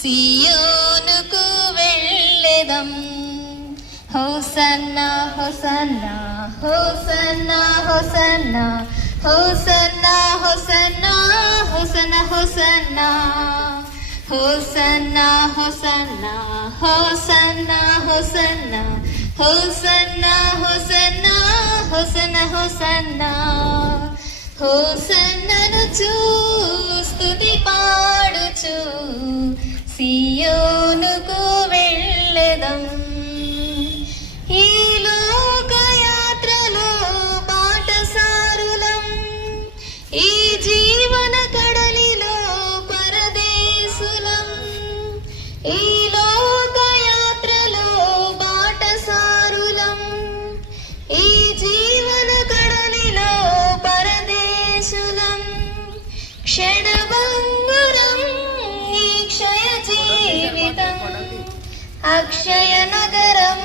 సియోనుకు వెళ్ళెదం. హోసన్నా హోసన్నా హోసన్నా హోసన్నా హోసన్నా హోసన్నా హోసన్నా హోసన్నా హోసన్నా హోసన్నా హోసన్నా హోసన్నా హోసన్నా హోసన్నా హోసన్నా హోసన్నా హోసన్నను స్తుతి పాడుచు సియోనుకు వెళ్ళెదం. ఈ లోకయాత్రలో బాటసారులం, ఈ జీవన కడలిలో పరదేశులం. ఈ లోకయాత్రలో బాటసారులం, ఈ జీవన కడలిలో పరదేశులం. క్షణభంగురం ఈ క్షయ జీవితం, అక్షయ నగరం